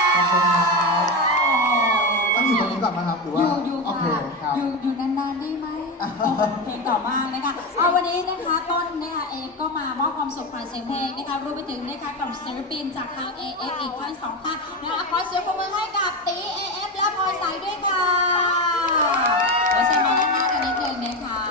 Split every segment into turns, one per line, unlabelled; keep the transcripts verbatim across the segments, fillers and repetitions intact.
ขอบคุณครับต้องอยู่ตรงนี้ก่อนนะครับหรือว่า
อยู่อยู่
โอเค
ค่ะ
ครับ
อยู่อยู่นานๆได้ไหมเพลงต่อมานะคะเอาวันนี้นะคะต้นนะคะเอฟก็มามอบความสุขผ่านเสียงเพลงนะคะรวมไปถึงนะคะกับศิลปินจากทาง เอ เอฟ อีกทั้งสองท่านนะคะขอเสียงปรบมือให้กับตี เอ เอฟ และพลอยสายด้วยค่ะเดี๋ยวเชิญมาด้านหน้ากันนิดนึงนะคะ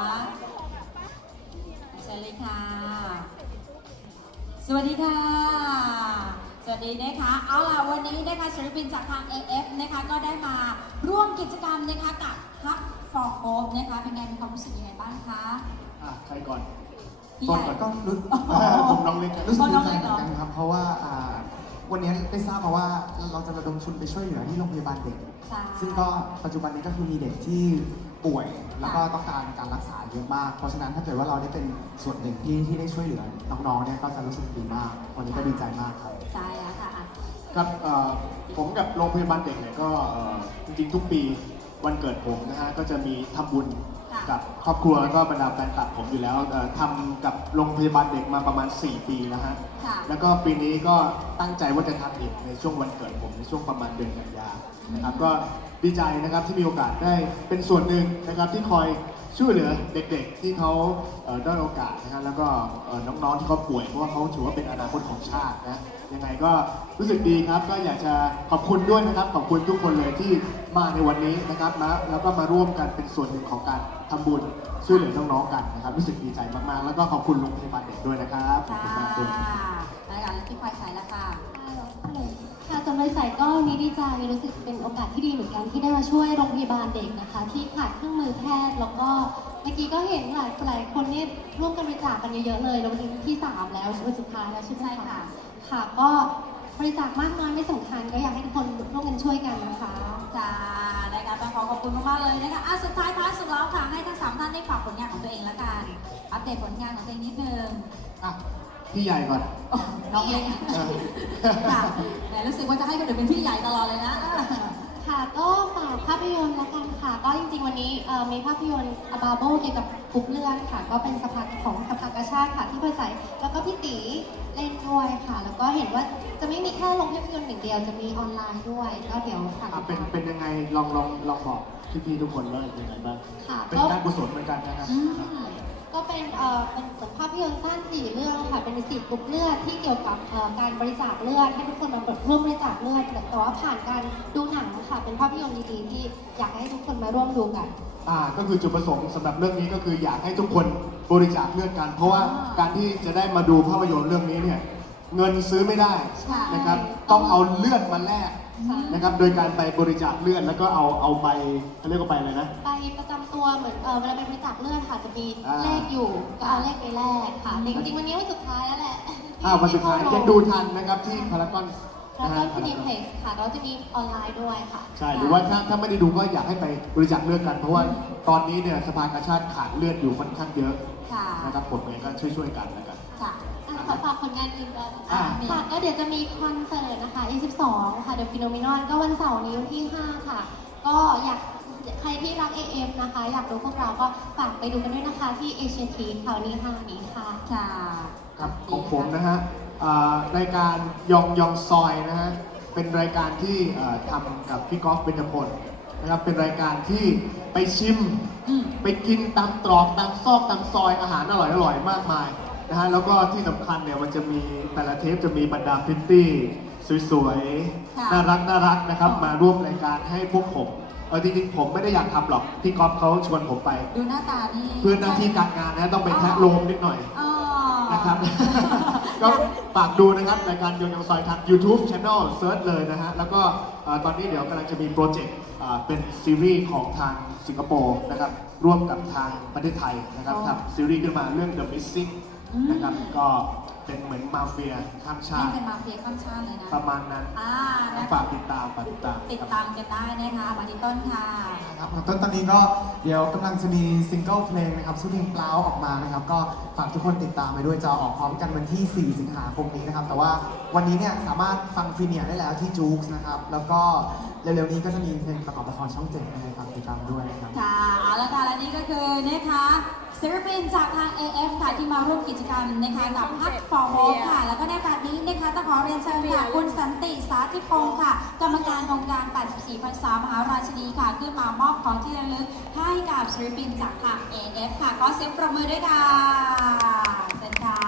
เชิญเลยค่ะสวัสดีค่ะสวัสดีนะคะเอาล่ะวันนี้นะคะศิลปินจากทาง เอ เอฟ นะคะก็ได้มาร่วมกิจกรรมนะคะกับ Hub for Hope นะคะเป็นไงมีความรู้สึกยังไงบ้างคะ
อ่ะใครก่อน
พี่
ก่
ให
อน
ญ่
ก่อนก็รู้
เออผมน้องเล็กครับ
รู้สึก
อ๋อน้
ดี
อง
ใจ
เล็ก
เห
เหร
มื
อ
อนกันครับ เพราะว่าอ่าวันนี้ได้ทราบมาว่าเราจะระดมทุนไปช่วยเหลือที่โรงพยาบาลเด็ก
ใช่
ซึ่งก็ปัจจุบันนี้ก็คือมีเด็กที่ป่วยแล้วก็ต้องการการรักษาเยอะมาก เพราะฉะนั้นถ้าเกิดว่าเราได้เป็นส่วนหนึ่งที่ที่ได้ช่วยเหลือน้องๆเนี่ยก็จะรู้สึกดีมาก วันนี้ก็ดีใจมากครับ
ใช่แล้วค่ะอ่ะ
ครับเอ่อผมกับโรงพยาบาลเด็กเนี่ยก็เอ่อจริงๆทุกปีวันเกิดผมนะฮะก็จะมีทำบุญ
ค่ะ
กับครอบครัวแล้วก็บรรดาแฟนคลับผมอยู่แล้วเอ่อทำกับโรงพยาบาลเด็กมาประมาณ สี่ ปีแล้วฮะ
ค่ะ
แล้วก็ปีนี้ก็ตั้งใจว่าจะทำอีกในช่วงวันเกิดผมในช่วงประมาณเดือนกันยายนนะครับก็ดีใจนะครับที่มีโอกาสได้เป็นส่วนหนึ่งนะครับที่คอยช่วยเหลือเด็กๆ ที่เขาเอ่อด้อยโอกาสนะครับแล้วก็เอ่อน้องๆที่เขาป่วยเพราะว่าเขาถือว่าเป็นอนาคตของชาตินะยังไงก็รู้สึกดีครับก็อยากจะขอบคุณด้วยนะครับขอบคุณทุกคนเลยที่มาในวันนี้นะครับนะแล้วก็มาร่วมกันเป็นส่วนหนึ่งของการทำบุญช่วยเหลือน้องๆกันนะครับรู้สึกดีใจมากๆ แล้วก็ขอบคุณโรงพยาบาลเด็กด้วยนะครับขอบ
ค่ะ
คุณมากด้วย
รายการที่พลอยสายแล้วค่ะ
ค่ะสำหรับสายก็มีดีใจรู้สึกเป็นโอกาสที่ดีเหมือนกันที่ได้มาช่วยโรงพยาบาลเด็กนะคะ ที่ขาดเครื่องมือแพทย์แล้วก็เมื่อกี้ก็เห็นหลายหลายคนเนี่ยร่วมกันบริจาคกันเยอะๆเลยแล้ววันนี้วันที่สามแล้ววันสุดท้ายแล้วใช่ไหม
ใช่ค่ะ
ค่ะ ก็บริจาคมากน้อยไม่สำคัญก็อยากให้ทุกคนร่วมกันช่วยกันนะคะ
ค่ะรายการต้องขอขอบคุณมากๆเลยนะคะอ่ะสุดท้ายท้ายสุดแล้วค่ะให้ทั้งสามท่านได้ฝากผลงานของตัวเองละกันอัปเดตผลงานของตัวเองนิดนึง
อ่ะพี่ใหญ่ก่อน
โอ้น้องเล็ก
เออ
ค่ะแต่รู้สึกว่าจะให้คนอื่นเป็นพี่ใหญ่ตลอดเลยนะ
ค่ะก็ฝากภาพยนตร์ละกันค่ะ ก็จริงๆวันนี้เอ่อมีภาพยนตร์อาบาโบเกี่ยวกับกรุ๊ปเลือดค่ะ ก็เป็นสภาของสภากาชาติค่ะที่พลอยใสแล้วก็พี่ตีเล่นด้วยค่ะ แล้วก็เห็นว่าจะไม่มีแค่ลงภาพยนตร์อย่างเดียวจะมีออนไลน์ด้วย ก็เดี๋ยวฝาก
อ่ะ
ติด
เป็น
ตาม
เป็นยังไงลองลองลองบอกพี่ๆทุกคนว่าเป็นยังไงบ้าง
ค่ะ
เป็น
ก็
การกุศลเหมือนกันนะครับ
อืม
ก็เป็นเอ่อเป็นเหมือนภาพยนตร์สั้นสี่เรื่องค่ะ เป็นสี่กลุ่มเลือดที่เกี่ยวกับเอ่อการบริจาคเลือดให้ทุกคนมาร่วมบริจาคเลือดแต่ว่าผ่านการดูหนังค่ะ เป็นภาพยนตร์ดีๆที่อยากให้ทุกคนมาร่วมดูกัน
อ่าก็คือจุดประสงค์สำหรับเรื่องนี้ก็คืออยากให้ทุกคนบริจาคเลือดกัน เพราะว่า
อ่า
การที่จะได้มาดูภาพยนตร์เรื่องนี้เนี่ยเงินซื้อไม่ได้
ใช่
นะครับต้องเอาเลือดมาแลก
ใช่
นะครับโดยการไปบริจาคเลือดแล้วก็เอาเอาใบเขาเรียกว่าใบอะไรนะ
ใบประจำตัวเหมือนเออเวลาไปบริจาคเลือดค่ะจะมี
อ่า
เลขอยู่ก็เอาเลขไปแลกค่ะแต่จริงๆวันนี้วันสุดท้ายแล้วแหละ
อ่าวันสุดท้ายยังดูทันนะครับที่พารากอน
แล้วก็ซีนิเพล็กซ์ค่ะแล้วจะมีออนไลน์ด้วยค่ะ
ใช่หรือว่าถ้าถ้าไม่ได้ดูก็อยากให้ไปบริจาคเลือดกัน เพราะว่าตอนนี้เนี่ยสภากาชาติขาดเลือดอยู่ค่อนข้างเยอะ
ค่ะ
นะครับผมเองก็ช่วยๆกันแล้วกัน
ค่ะ
อ่ะขอฝากผลงานอื่นก่อน
อ่า
ค่ะก็เดี๋ยวจะมีคอนเสิร์ตนะคะ ยี่สิบสองค่ะ The Phenomenon ก็วันเสาร์นี้วันที่ห้าค่ะ ก็อยากใครที่รัก เอ เอฟ นะคะ อยากดูพวกเราก็ฝากไปดูกันด้วยนะคะที่เอเชียทีค่ะวันนี้ห้านี้ค่ะ
ค่ะ
ครับของผมนะฮะอ่ารายการยองยองซอยนะฮะเป็นรายการที่เอ่อทำกับพี่กอล์ฟเบญจพลนะครับเป็นรายการที่ไปชิม
อืม
ไปกินตามตรอกตามซอกตามซอยอาหารอร่อยอร่อยๆมากมายนะฮะแล้วก็ที่สำคัญเนี่ยมันจะมีแต่ละเทปจะมีบรรดาพริตตี้สวย
ค่ะ
ๆน่ารักน่ารักนะครับ
อ๋อ
มาร่วมรายการให้พวกผมเออจริงๆผมไม่ได้อยากทำหรอกพี่ก๊อฟเขาชวนผมไป
ดูหน้าตานี่
เพื่อหน้าที่การงานนะต้องไปแทะโลมนิดหน่อย
อ๋อ
นะครับ ก็ฝากดูนะครับรายการยองยองซอยทาง YouTube Channel เซิร์ชเลยนะฮะ แล้วก็เอ่อตอนนี้เดี๋ยวกำลังจะมีโปรเจกต์อ่าเป็นซีรีส์ของทางสิงคโปร์นะครับ ร่วมกับทางประเทศไทยนะครับ
อ๋อ
ทำซีรีส์ขึ้นมาเรื่อง The Missing
อืม
นะครับ ก็เป็นเหมือนมาเฟียข้ามชา
นี่
ติ
เป็นมาเฟียข้ามชาติเลยนะ
ประมาณนั้น
อ่านะ
ฝา
คะ
กติดตามฝากติดตาม
ติด
ครับ
ตามกันได้นะคะมาที่ต้นค่ะ
ครับของต้นตอนนี้ก็เดี๋ยวกำลังจะมีซิงเกิลเพลงนะครับชื่อเพลงเปล่าออกมานะครับก็ฝากทุกคนติดตามไปด้วยจะออกพร้อมกันวันที่ สี่ สิงหาคมนี้นะครับแต่ว่าวันนี้เนี่ยสามารถฟังพรีเมียร์ได้แล้วที่จู๊กนะครับแล้วก็เร็วๆนี้ก็จะมีเพลงประกอบละครช่องเจ็ดในฝากติดตามด้วยนะครับ
ค่ะเอาละค่ะและนี่ก็คือนะคะศิลปินจากทาง เอ เอฟ ค่ะที่มาร่วมกิจกรรมนะคะกับ Hub for Hope ค่ะ แล้วก็ในโอกาสนี้นะคะต้องขอเรียนเชิญค่ะคุณสันติสาธิพงศ์ค่ะกรรมการโครงการ แปดสิบสี่ พรรษามหาราชินีค่ะขึ้นมามอบของที่ระลึกให้กับศิลปินจากทาง เอ เอฟ ค่ะขอเสียงปรบมือด้วยค่ะเชิญค่ะ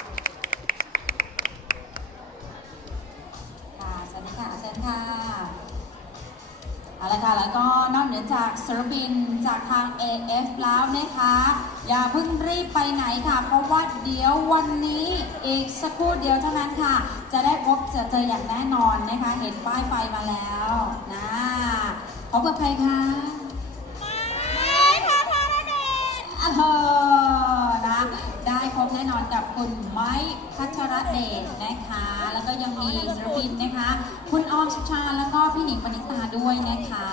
ค่ะสวัสดีค่ะเชิญค่ะเอาละค่ะแล้วก็นอกเหนือจากศิลปินจากทาง เอ เอฟ แล้วนะคะอย่าเพิ่งรีบไปไหนค่ะเพราะว่าเดี๋ยววันนี้อีกสักครู่เดียวเท่านั้นค่ะจะได้พบเจอเจออย่างแน่นอนนะคะเห็นป้ายไฟมาแล้วนะพบกับใครคะเออนะได้พบแน่นอนกับคุณไม้พัชรเดชนะคะแล้วก็ยังมีศิลปินนะคะคุณออมสุชาแล้วก็พี่หนิงปณิตาด้วยนะคะ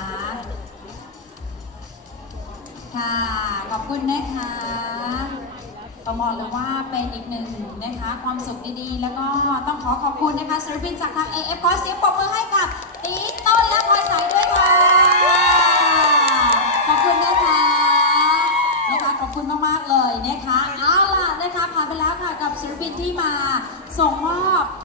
ค่ะขอบคุณนะคะต้องบอกเลยว่าเป็นอีกหนึ่งนะคะความสุขดีๆแล้วก็ต้องขอขอบคุณนะคะศิลปินจากทาง เอ เอฟ ขอเสียงปรบมือให้กับตีต้นและพลอยใสด้วยค่ะขอบคุณนะคะนะคะขอบคุณมากๆเลยนะคะเอาล่ะนะคะผ่านไปแล้วค่ะกับศิลปินที่มาส่งมอบ